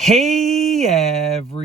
Hey everybody,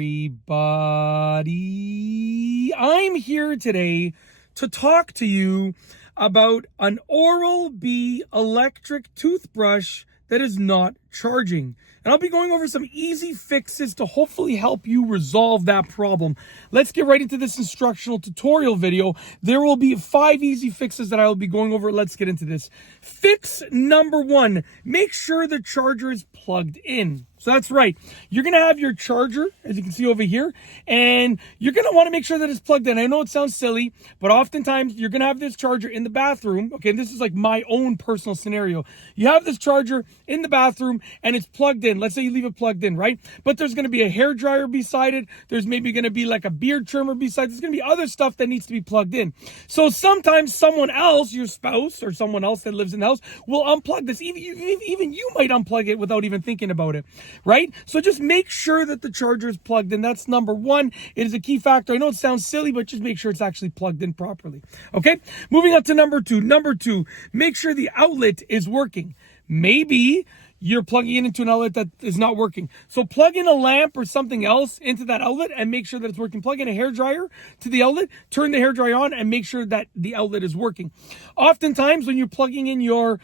I'm here today to talk to you about an Oral-B electric toothbrush that is not charging. And I'll be going over some easy fixes to hopefully help you resolve that problem. Let's get right into this instructional tutorial video. There will be 5 easy fixes that I will be going over. Let's get into this. Fix number 1, make sure the charger is plugged in. So that's right. You're going to have your charger, as you can see over here, and you're going to want to make sure that it's plugged in. I know it sounds silly, but oftentimes you're going to have this charger in the bathroom. Okay, and this is like my own personal scenario. You have this charger in the bathroom and it's plugged in. Let's say you leave it plugged in, right? But there's going to be a hair dryer beside it. There's maybe going to be like a beard trimmer beside it. There's going to be other stuff that needs to be plugged in. So sometimes someone else, your spouse or someone else that lives in the house, will unplug this. Even you might unplug it without even thinking about it. Right? So just make sure that the charger is plugged in. That's number 1. It is a key factor. I know it sounds silly, but just make sure it's actually plugged in properly. Okay? Moving on to number 2. Number 2, make sure the outlet is working. Maybe you're plugging it into an outlet that is not working. So plug in a lamp or something else into that outlet and make sure that it's working. Plug in a hairdryer to the outlet, turn the hairdryer on, and make sure that the outlet is working. Oftentimes, when you're plugging in your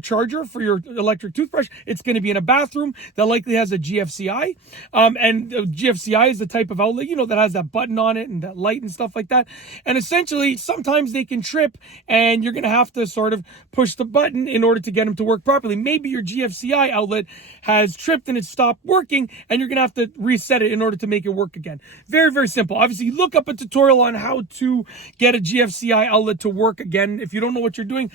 charger for your electric toothbrush, it's going to be in a bathroom that likely has a GFCI. And GFCI is the type of outlet, that has that button on it and that light and stuff like that. And essentially, sometimes they can trip and you're going to have to sort of push the button in order to get them to work properly. Maybe your GFCI outlet has tripped and it stopped working and you're going to have to reset it in order to make it work again. Very, very simple. Obviously, look up a tutorial on how to get a GFCI outlet to work again. If you don't know what you're doing,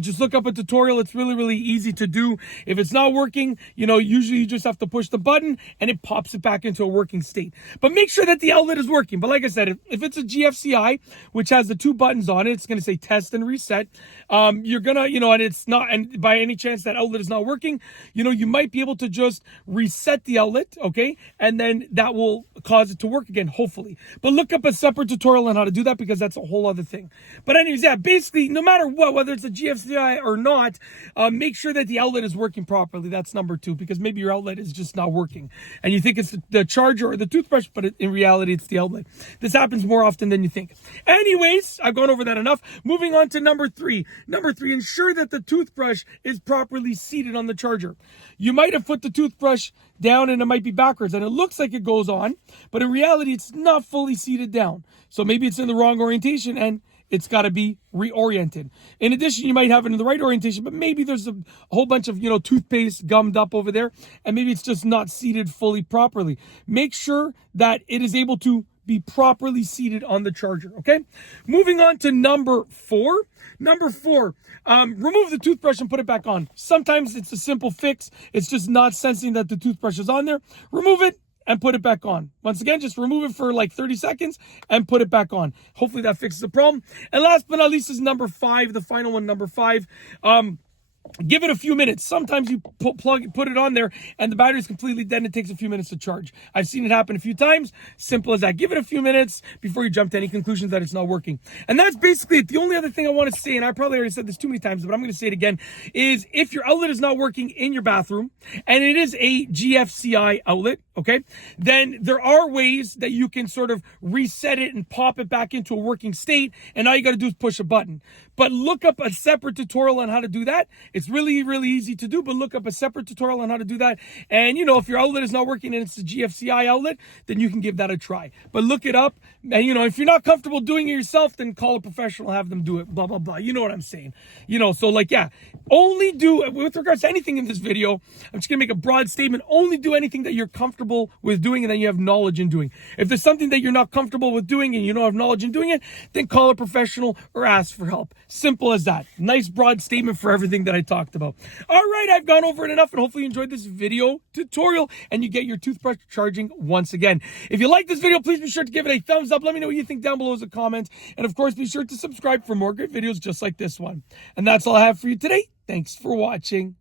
just look up a tutorial. It's really, really easy to do. If it's not working, usually you just have to push the button and it pops it back into a working state. But make sure that the outlet is working. But like I said, if it's a GFCI, which has the 2 buttons on it, it's going to say test and reset. You're going to, and it's not, and by any chance that outlet is not working, you might be able to just reset the outlet, okay? And then that will cause it to work again, hopefully. But look up a separate tutorial on how to do that because that's a whole other thing. But anyways, yeah, basically, no matter what, whether it's a GFCI or not, make sure that the outlet is working properly. That's number 2, because maybe your outlet is just not working. And you think it's the charger or the toothbrush, but in reality, it's the outlet. This happens more often than you think. Anyways, I've gone over that enough. Moving on to number 3. Number 3, ensure that the toothbrush is properly seated on the charger. You might have put the toothbrush down and it might be backwards and it looks like it goes on, but in reality, it's not fully seated down. So maybe it's in the wrong orientation and it's got to be reoriented. In addition, you might have it in the right orientation, but maybe there's a whole bunch of, toothpaste gummed up over there, and maybe it's just not seated fully properly. Make sure that it is able to be properly seated on the charger, okay? Moving on to number 4. Number 4, remove the toothbrush and put it back on. Sometimes it's a simple fix. It's just not sensing that the toothbrush is on there. Remove it and put it back on. Once again, just remove it for like 30 seconds and put it back on. Hopefully that fixes the problem. And last but not least is number 5, the final one, number 5. Give it a few minutes. Sometimes you put it on there and the battery's completely dead and it takes a few minutes to charge. I've seen it happen a few times. Simple as that. Give it a few minutes before you jump to any conclusions that it's not working. And that's basically it. The only other thing I want to say, and I probably already said this too many times, but I'm going to say it again, is if your outlet is not working in your bathroom and it is a GFCI outlet, okay, then there are ways that you can sort of reset it and pop it back into a working state. And all you got to do is push a button. But look up a separate tutorial on how to do that. It's really, really easy to do, but look up a separate tutorial on how to do that. And, if your outlet is not working and it's a GFCI outlet, then you can give that a try. But look it up. And, if you're not comfortable doing it yourself, then call a professional, have them do it, blah, blah, blah. You know what I'm saying? So only do, with regards to anything in this video, I'm just going to make a broad statement. Only do anything that you're comfortable with doing and that you have knowledge in doing. If there's something that you're not comfortable with doing and you don't have knowledge in doing it, then call a professional or ask for help. Simple as that. Nice broad statement for everything that I talked about. All right, I've gone over it enough, and hopefully you enjoyed this video tutorial and you get your toothbrush charging once again. If you like this video, please be sure to give it a thumbs up. Let me know what you think down below as a comment. And of course, be sure to subscribe for more great videos just like this one. And that's all I have for you today. Thanks for watching.